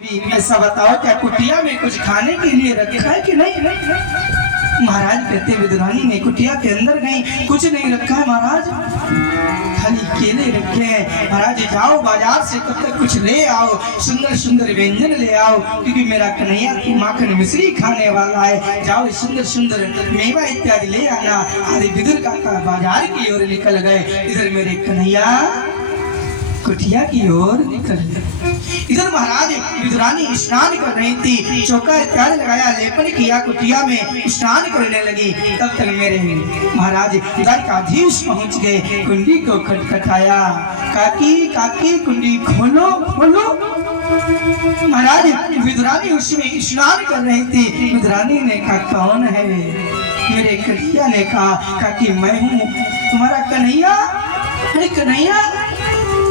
ऐसा बताओ क्या कुटिया में कुछ खाने के लिए रखा है कि नहीं? महाराज कहते विद्वानी ने कुटिया के अंदर गई, कुछ नहीं रखा है महाराज, खाली केले रखे हैं। महाराज जाओ बाजार से तब तक कुछ ले आओ, सुंदर सुंदर व्यंजन ले आओ, क्योंकि मेरा कन्हैया की माखन मिश्री खाने वाला है। जाओ सुंदर सुंदर मेवा इत्यादि ले आना। आदि विदुर काका बाजार की ओर निकल गए, इधर मेरे कन्हैया कुटिया की ओर निकल गए। इधर महाराज विदुरानी स्नान कर रही थी, चौका इत्यादि लगाया, लेपन किया, कुटिया में स्नान करने लगी। तब तक मेरे महाराज द्वारकाधीश पहुंच गए, कुंडी को खटखटाया, काकी काकी कुंडी खोलो खोलो। महाराज विदुरानी उसमें स्नान कर रही थी। विदुरानी ने कहा कौन है? मेरे कन्हैया ने कहा काकी मैं हूँ तुम्हारा कन्हैया। अरे कन्हैया,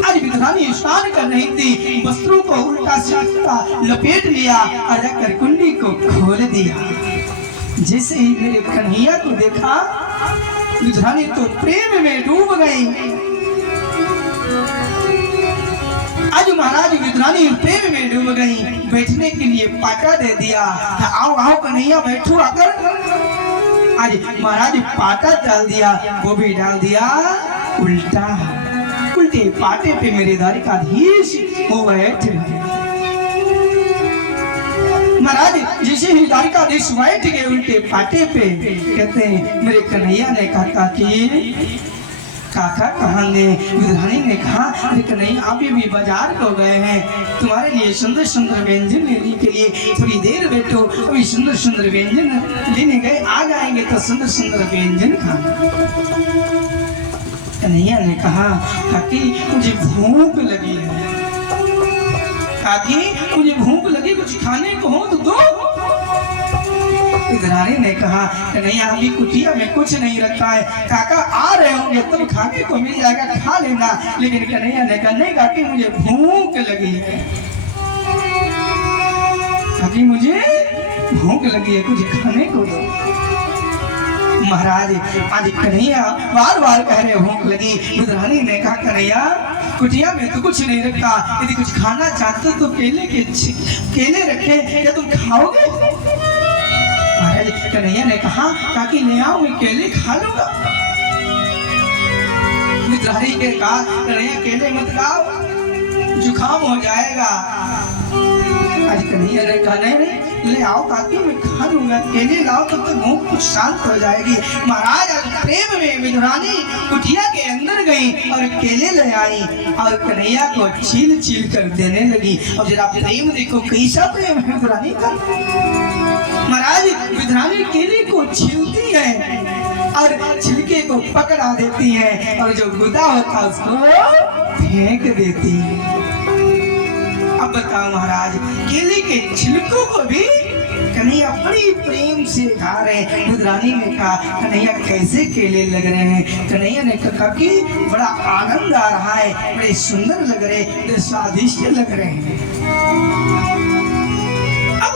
आज विदुरानी स्नान कर रही थी, वस्त्रों को उल्टा सीधा लपेट लिया और जाकर कुंडी को खोल दिया। जैसे ही मेरे कन्हैया को देखा, विदुरानी तो प्रेम में डूब गई। आज महाराज विदुरानी प्रेम में डूब गई, बैठने के लिए पाटा दे दिया, आओ आओ कन्हैया बैठो आकर। आज महाराज पाटा डाल दिया, वो भी डाल दिया उल्टा, उल्टे पाटे पे मेरे द्वारकाधीश वो बैठ गए। महाराज जैसे ही द्वारकाधीश बैठ गए उल्टे पाटे पे, कहते हैं मेरे कन्हैया ने कहा कि काका कहाँ गए? विदुरानी ने कहा अरे कन्हैया अभी भी बाजार को गए हैं, तुम्हारे लिए सुंदर सुंदर व्यंजन लेने के लिए थोड़ी देर बैठो, अभी सुंदर सुंदर व्यंजन लेने गए, आ जाएंगे तो सुंदर सुंदर व्यंजन खाना। कन्हैया ने कहा काकी मुझे भूख लगी है, काकी मुझे भूख लगी, कुछ खाने को हो तो दो। विदुरानी ने कहा कन्हैया अभी कुटिया में कुछ नहीं रखा है, काका आ रहे होंगे तब खाने को मिल जाएगा, खा लेना। लेकिन कन्हैया ने कहा नहीं काकी मुझे भूख लगी है, काकी मुझे भूख लगी है, कुछ खाने को दो। महाराज आज कन्हैया बार बार कह रहे भूख लगी। विदुरानी ने कहा कन्हैया कुटिया में तो कुछ नहीं रखा, यदि कुछ खाना चाहते तो केले रखे, क्या तुम खाओगे? महाराज कन्हैया ने कहा काकी ले आओ, मैं केले खा लूंगा। विदुरानी ने कहा कन्हैया केले मत लाओ, जुकाम हो जाएगा। आज कन्हैया ने कहा नहीं ले आओ काकी मैं खा लूंगा, केले लाओ तब तक भूख कुछ शांत हो जाएगी। महाराज प्रेम में विदुरानी कुटिया के अंदर गई और केले ले आई और कन्हैया को छील छील कर देने लगी। और जरा प्रेम देखो कैसा प्रेम है विदुरानी का। महाराज विदुरानी केले को छीलती है और छिलके को पकड़ा देती है और जो गुदा होता है उसको फेंक देती है। अब बताओ महाराज केले के छिलकों को भी कन्हैया बड़ी प्रेम से खा रहे हैं। विदुरानी ने कहा कन्हैया कैसे केले लग रहे हैं? कन्हैया ने कहा कि बड़ा आनंद आ रहा है, बड़े सुंदर लग रहे, बड़े स्वादिष्ट लग रहे हैं। अब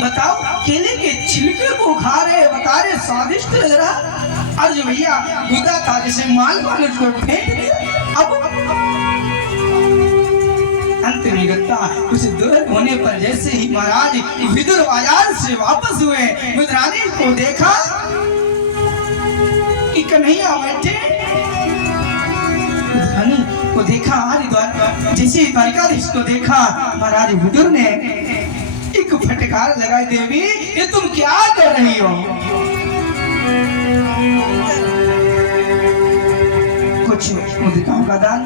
बताओ केले के छिलके को खा रहे, बता रहे स्वादिष्ट लग रहा, और जो भैया गुदा था जैसे माल वाले उसको फेंक दिया। अब अंत में गत्ता कुछ दूर होने पर जैसे ही महाराज विदुर बाजार से वापस हुए, विदुरानी को देखा कि कन्हैया बैठे, विदुरानी को देखा, जैसे ही द्वारकाधीश को देखा, महाराज विदुर ने एक फटकार लगाई, देवी ये तुम क्या कर रही हो? कुछ मुद्रिकाओं का दान,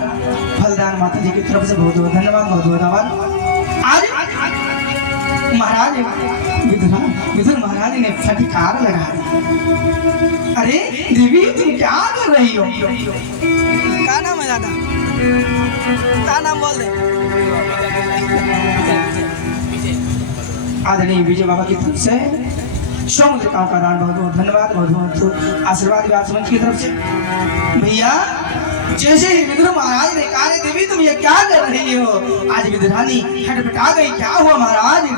फलदान माता जी की तरफ से बहुत बहुत धन्यवाद, बहुत बहुत आभार। आज महाराज विदुर महाराज ने फटकार लगा दी, अरे देवी तुम क्या कर रही हो? क्या नाम है दादा? क्या नाम बोल दे? आदरणीय विजय बाबा की तरफ से समुद्रिकाओं का दान, बहुत बहुत धन्यवाद, बहुत बहुत आशीर्वाद व्यास मंच की तरफ से। भैया जैसे ही विदुर महाराज ने कहा देवी तुम ये क्या कर रही हो? आज विदुरानी हटपटा गई, क्या हुआ महाराज?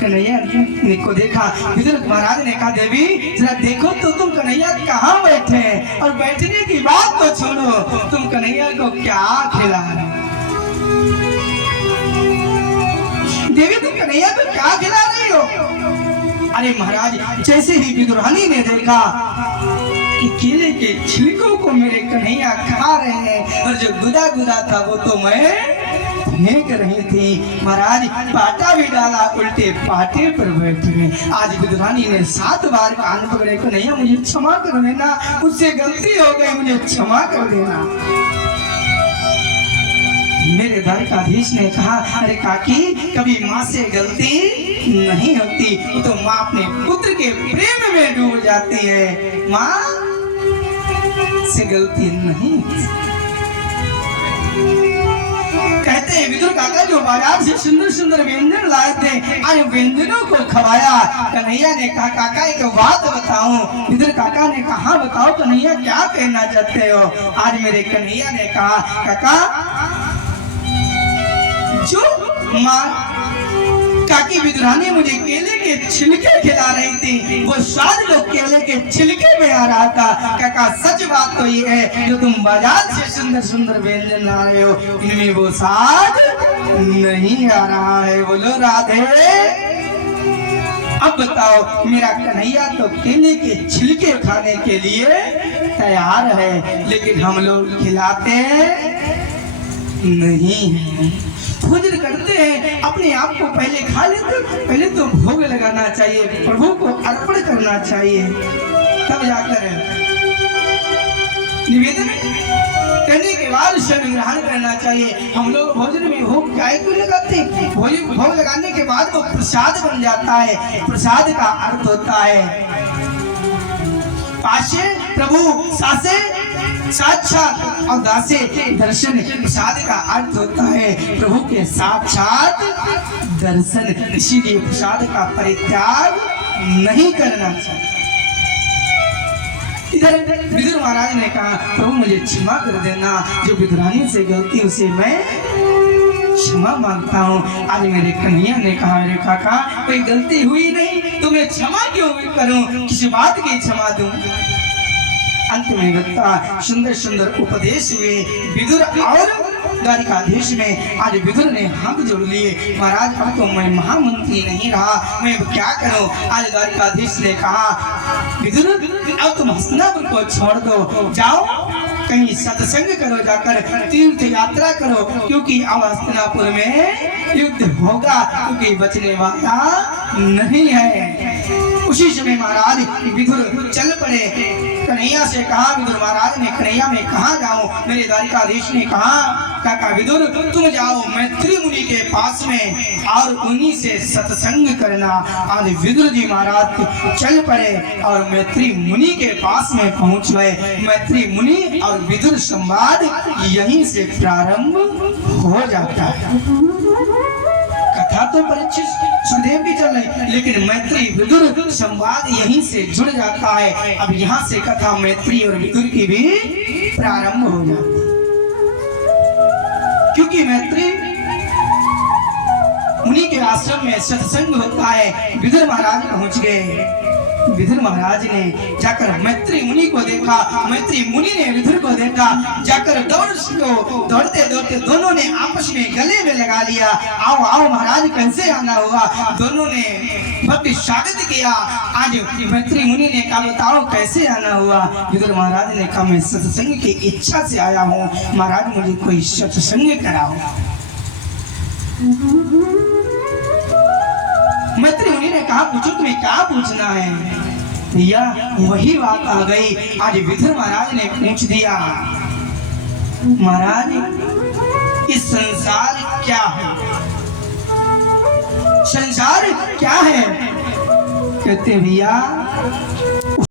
कन्हैया ने को देखा, विदुर महाराज ने कहा देवी जरा देखो तो तुम कन्हैया कहाँ बैठे हैं, और बैठने की बात तो छोड़ो, तुम कन्हैया को क्या खिला रहे? कन्हैया को क्या खिला रही हो? अरे महाराज, जैसे ही विदुरानी ने देखा कि केले के छिलकों को मेरे कन्हैया खा रहे हैं और जो गुदा गुदा था वो तो मैं फेंक रही थी, महाराज पाटा भी डाला, उल्टे पाटे पर बैठे। आज विदुरानी ने 7 बार कान पकड़े, कन्हैया मुझे क्षमा कर देना, मुझसे गलती हो गई, मुझे क्षमा कर देना। मेरे द्वारकाधीश ने कहा, अरे काकी, कभी माँ से गलती नहीं होती, वो तो माँ अपने पुत्र के प्रेम में डूब जाती है, माँ से गलती नहीं। कहते हैं विदुर काका जो बाजार से सुंदर सुंदर व्यंजन लाए थे, आज व्यंजनों को खवाया। कन्हैया ने कहा, काका एक बात बताऊं? विदुर काका ने कहा, हाँ बताओ कन्हैया, क्या कहना चाहते हो? आज मेरे कन्हैया ने कहा, काका जो माँ काकी विदुरानी मुझे केले के छिलके खिला रही थी, वो स्वाद जो केले के छिलके में आ रहा था। काका सच बात तो ये है, जो तुम बाजार से सुंदर सुंदर व्यंजन ला रहे हो, इनमें वो स्वाद नहीं आ रहा है। बोलो राधे। अब बताओ, मेरा कन्हैया तो केले के छिलके खाने के लिए तैयार है, लेकिन हम लोग खिलाते नहीं है। भोजन करते हैं, अपने आप को पहले खा लेते, पहले तो भोग लगाना चाहिए, प्रभु को अर्पण करना चाहिए, तब जाकर निवेदन करने के बाद स्वयं ग्रहण करना चाहिए। हम लोग भोजन में भोग क्या क्यों लगाते? भोग लगाने के बाद वो प्रसाद बन जाता है। प्रसाद का अर्थ होता है पाशे प्रभु, सासे साक्षात और दासे दर्शन। प्रसाद का अर्थ होता है प्रभु के साक्षात दर्शन, इसीलिए प्रसाद का परित्याग नहीं करना चाहिए। इधर विदुर महाराज ने कहा, प्रभु मुझे क्षमा कर देना, जो विदुरानी से गलती उसे मैं क्षमा मांगता हूँ। आज मेरे कन्हैया ने कहा, मेरे काका कोई गलती हुई नहीं तो मैं क्षमा क्यों करूँ, किसी बात की क्षमा दूं? अंत में बता सुंदर सुंदर उपदेश हुए विदुर और द्वारिकाधीश में। आज विदुर ने हाथ जोड़ लिए, महाराज अब तो मैं महामंत्री नहीं रहा, मैं अब क्या करूं? आज द्वारिकाधीश ने कहा, विदुर अब तुम हस्तिनापुर को छोड़ दो, जाओ कहीं सत्संग करो, जाकर तीर्थ यात्रा करो, क्योंकि अब हस्तिनापुर में युद्ध होगा, क्योंकि बचने वाला नहीं है। उसी समय महाराज विदुर चल पड़े। कन्हैया से कहा, विदुर महाराज ने, कन्हैया मैं कहाँ जाऊं? मेरे द्वारिकाधीश ने कहा, काका विदुर तुम जाओ मैत्री मुनि के पास में और उन्हीं से सत्संग करना। आज विदुर जी महाराज चल पड़े और मैत्री मुनि के पास में पहुंच गए। मैत्री मुनि और विदुर संवाद यहीं से प्रारंभ हो जाता है। कथा तो परीक्षित सुखदेव की चल रही, लेकिन मैत्री विदुर संवाद यहीं से जुड़ जाता है। अब यहाँ से कथा मैत्री और विदुर की भी प्रारंभ हो जाती है, क्योंकि मैत्री मुनि के आश्रम में सत्संग होता है। विदुर महाराज पहुंच गए। विदुर महाराज ने जाकर मैत्री मुनि को देखा, मैत्री मुनि ने विदुर को देखा, जाकर दौड़ते दौड़ते दोनों ने आपस में गले में लगा लिया। आओ आओ महाराज, कैसे आना होगा? दोनों ने भव्य स्वागत किया। आज मैत्री मुनि ने कहा, बताओ कैसे आना हुआ? विदुर महाराज ने कहा, मैं सत्संग की इच्छा से आया हूँ, महाराज मुझे कोई सत्संग कराओ। मैत्री मुनि ने कहा, पूछो तुम्हें क्या पूछना है? भैया वही बात आ गई। आज विदुर महाराज ने पूछ दिया, महाराज इस संसार क्या है? संसार क्या है? कहते भैया